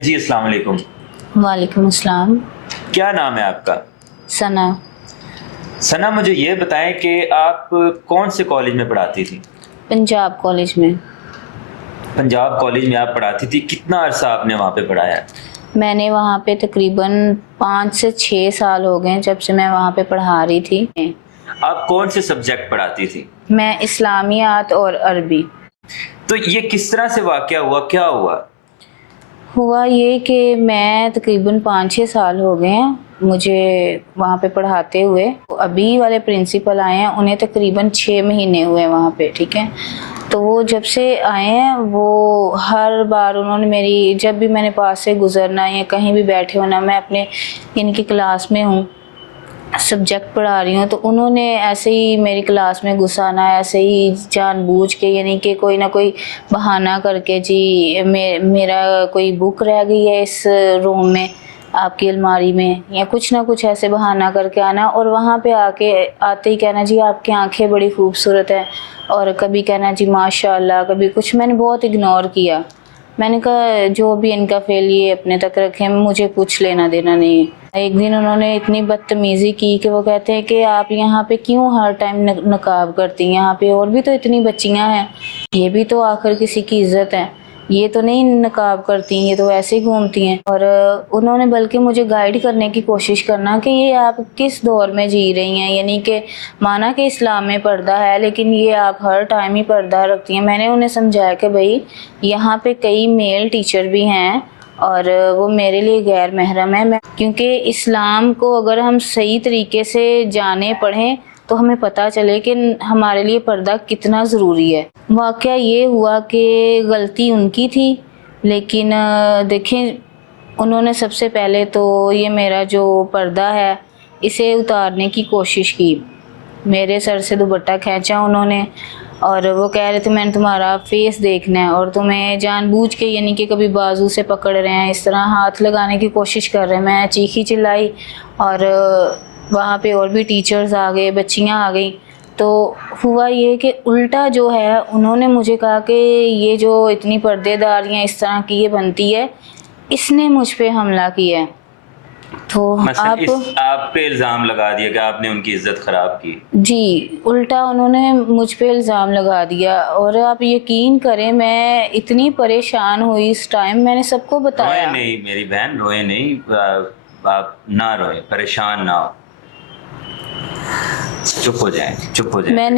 جی السلام علیکم۔ وعلیکم السلام۔ کیا نام ہے آپ کا؟ ثنا۔ ثنا، مجھے یہ بتائیں کہ آپ کون سے کالج میں پڑھاتی تھی؟ پنجاب کالج میں۔ پنجاب کالج میں آپ پڑھاتی تھی، کتنا عرصہ آپ نے وہاں پہ پڑھایا؟ میں نے وہاں پہ تقریباً 5 سے 6 سال ہو گئے جب سے میں وہاں پہ پڑھا رہی تھی۔ آپ کون سے سبجیکٹ پڑھاتی تھی؟ میں اسلامیات اور عربی۔ تو یہ کس طرح سے واقعہ ہوا، کیا ہوا یہ کہ میں تقریباً 5-6 سال ہو گئے ہیں مجھے وہاں پہ پڑھاتے ہوئے۔ ابھی والے پرنسپل آئے ہیں، انہیں تقریباً 6 مہینے ہوئے وہاں پہ، ٹھیک ہے۔ تو وہ جب سے آئے ہیں وہ ہر بار انہوں نے میری، جب بھی میں نے پاس سے گزرنا یا کہیں بھی بیٹھے ہونا، میں اپنے ان کی کلاس میں ہوں، سبجیکٹ پڑھا رہی ہوں، تو انہوں نے ایسے ہی میری کلاس میں گھسانا، ایسے ہی جان بوجھ کے، یعنی کہ کوئی نہ کوئی بہانہ کر کے، جی میرا کوئی بک رہ گئی ہے اس روم میں آپ کی الماری میں، یا کچھ نہ کچھ ایسے بہانہ کر کے آنا، اور وہاں پہ آتے ہی کہنا جی آپ کی آنکھیں بڑی خوبصورت ہیں، اور کبھی کہنا جی ماشاء اللہ، کبھی کچھ۔ میں نے بہت اگنور کیا، میں نے کہا جو بھی ان کا فیل یہ اپنے تک رکھیں، مجھے کچھ لینا دینا نہیں ہے۔ ایک دن انہوں نے اتنی بدتمیزی کی کہ وہ کہتے ہیں کہ آپ یہاں پہ کیوں ہر ٹائم نقاب کرتی ہیں، یہاں پہ اور بھی تو اتنی بچیاں ہیں، یہ بھی تو آخر کسی کی عزت ہے، یہ تو نہیں نقاب کرتی، یہ تو ویسے ہی گھومتی ہیں۔ اور انہوں نے بلکہ مجھے گائیڈ کرنے کی کوشش کرنا کہ یہ آپ کس دور میں جی رہی ہیں، یعنی کہ مانا کہ اسلام میں پردہ ہے لیکن یہ آپ ہر ٹائم ہی پردہ رکھتی ہیں۔ میں نے انہیں سمجھایا کہ بھائی یہاں پہ کئی میل ٹیچر بھی ہیں اور وہ میرے لیے غیر محرم ہے، کیونکہ اسلام کو اگر ہم صحیح طریقے سے جانیں پڑھیں تو ہمیں پتہ چلے کہ ہمارے لیے پردہ کتنا ضروری ہے۔ واقعہ یہ ہوا کہ غلطی ان کی تھی، لیکن دیکھیں انہوں نے سب سے پہلے تو یہ میرا جو پردہ ہے اسے اتارنے کی کوشش کی، میرے سر سے دوپٹہ کھینچا انہوں نے، اور وہ کہہ رہے تھے میں نے تمہارا فیس دیکھنا ہے، اور تمہیں جان بوجھ کے یعنی کہ کبھی بازو سے پکڑ رہے ہیں، اس طرح ہاتھ لگانے کی کوشش کر رہے ہیں۔ میں چیخی چلائی اور وہاں پہ اور بھی ٹیچرز آ گئے، بچیاں آ گئیں۔ تو ہوا یہ کہ الٹا جو ہے انہوں نے مجھے کہا کہ یہ جو اتنی پردے داریاں اس طرح کی یہ بنتی ہے، اس نے مجھ پہ حملہ کیا ہے۔ تو آپ پہ الزام لگا دیا کہ آپ نے ان کی عزت خراب کی؟ جی، الٹا انہوں نے مجھ پہ الزام لگا دیا، اور آپ یقین کریں میں اتنی پریشان ہوئی اس ٹائم، میں نے سب کو بتایا۔ روئے نہیں میری بہن، روئے نہیں، آپ نہ روئے، پریشان نہ ہو، چپ ہو جائیں، چپ ہو جائیں۔ میں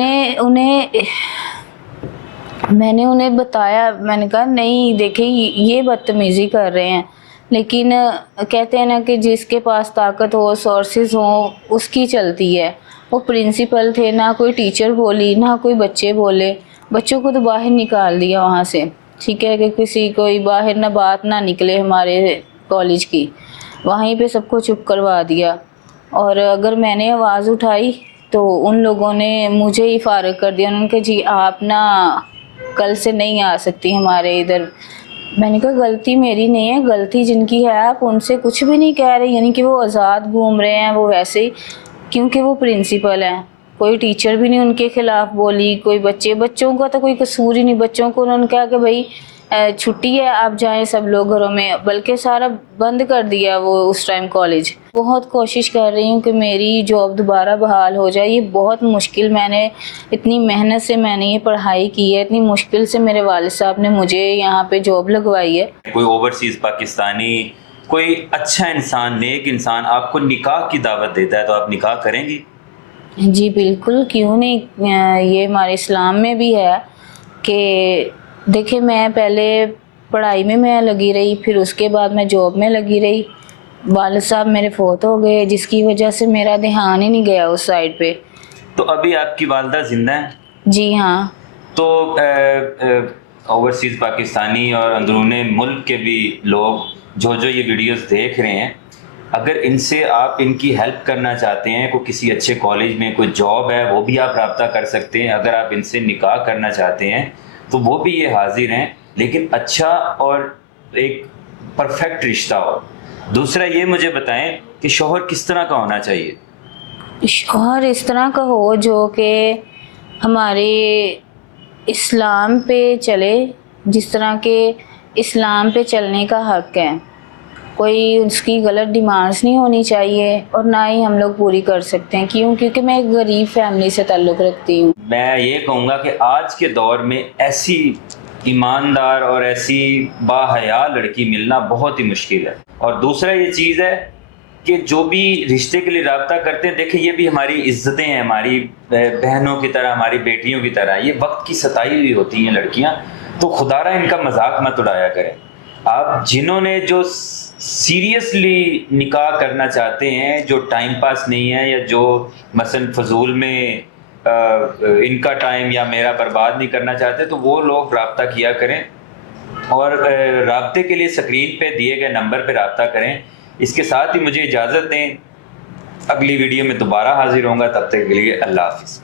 نے انہیں بتایا، میں نے کہا نہیں دیکھیں یہ بدتمیزی کر رہے ہیں، لیکن کہتے ہیں نا کہ جس کے پاس طاقت ہو، سورسز ہوں، اس کی چلتی ہے۔ وہ پرنسپل تھے، نہ کوئی ٹیچر بولی نہ کوئی بچے بولے، بچوں کو تو باہر نکال دیا وہاں سے، ٹھیک ہے، کہ کسی کوئی باہر نہ بات نہ نکلے ہمارے کالج کی، وہیں پہ سب کو چپ کروا دیا۔ اور اگر میں نے آواز اٹھائی تو ان لوگوں نے مجھے ہی فارغ کر دیا، انہوں نے کہا جی آپ نہ کل سے نہیں آ سکتی ہمارے ادھر۔ میں نے کہا غلطی میری نہیں ہے، غلطی جن کی ہے آپ ان سے کچھ بھی نہیں کہہ رہے، یعنی کہ وہ آزاد گھوم رہے ہیں وہ ویسے ہی، کیونکہ وہ پرنسپل ہیں، کوئی ٹیچر بھی نہیں ان کے خلاف بولی، کوئی بچوں کا تو کوئی قصور ہی نہیں، بچوں کو انہوں نے کہا کہ بھائی چھٹی ہے آپ جائیں سب لوگ گھروں میں، بلکہ سارا بند کر دیا وہ اس ٹائم کالج۔ بہت کوشش کر رہی ہوں کہ میری جاب دوبارہ بحال ہو جائے، یہ بہت مشکل، میں نے اتنی محنت سے میں نے یہ پڑھائی کی ہے، اتنی مشکل سے میرے والد صاحب نے مجھے یہاں پہ جاب لگوائی ہے۔ کوئی اوورسیز پاکستانی، کوئی اچھا انسان، نیک انسان آپ کو نکاح کی دعوت دیتا ہے تو آپ نکاح کریں گی؟ جی بالکل، کیوں نہیں، یہ ہمارے اسلام میں بھی ہے کہ دیکھیں میں پہلے پڑھائی میں لگی رہی، پھر اس کے بعد میں جاب میں لگی رہی، والد صاحب میرے فوت ہو گئے جس کی وجہ سے میرا دھیان ہی نہیں گیا اس سائڈ پہ۔ تو ابھی آپ کی والدہ زندہ ہیں؟ جی ہاں۔ تو اوورسیز پاکستانی اور اندرون ملک کے بھی لوگ جو یہ ویڈیوز دیکھ رہے ہیں، اگر ان سے آپ ان کی ہیلپ کرنا چاہتے ہیں، کوئی کسی اچھے کالج میں کوئی جاب ہے وہ بھی آپ رابطہ کر سکتے ہیں، اگر آپ ان سے نکاح کرنا چاہتے ہیں تو وہ بھی یہ حاضر ہیں، لیکن اچھا اور ایک پرفیکٹ رشتہ ہو۔ دوسرا یہ مجھے بتائیں کہ شوہر کس طرح کا ہونا چاہیے؟ شوہر اس طرح کا ہو جو کہ ہمارے اسلام پہ چلے، جس طرح کہ اسلام پہ چلنے کا حق ہے، کوئی اس کی غلط ڈیمانڈس نہیں ہونی چاہیے اور نہ ہی ہم لوگ پوری کر سکتے ہیں، کیونکہ میں ایک غریب فیملی سے تعلق رکھتی ہوں۔ میں یہ کہوں گا کہ آج کے دور میں ایسی ایماندار اور ایسی باحیا لڑکی ملنا بہت ہی مشکل ہے۔ اور دوسرا یہ چیز ہے کہ جو بھی رشتے کے لیے رابطہ کرتے ہیں، دیکھیں یہ بھی ہماری عزتیں ہیں، ہماری بہنوں کی طرح، ہماری بیٹیوں کی طرح، یہ وقت کی ستائی ہوئی ہوتی ہیں لڑکیاں، تو خدا را ان کا مذاق مت اڑایا کریں۔ آپ جنہوں نے جو سیریسلی نکاح کرنا چاہتے ہیں، جو ٹائم پاس نہیں ہے، یا جو مثلا فضول میں ان کا ٹائم یا میرا برباد نہیں کرنا چاہتے، تو وہ لوگ رابطہ کیا کریں، اور رابطے کے لیے اسکرین پہ دیے گئے نمبر پہ رابطہ کریں۔ اس کے ساتھ ہی مجھے اجازت دیں، اگلی ویڈیو میں دوبارہ حاضر ہوں گا، تب تک کے لیے اللہ حافظ۔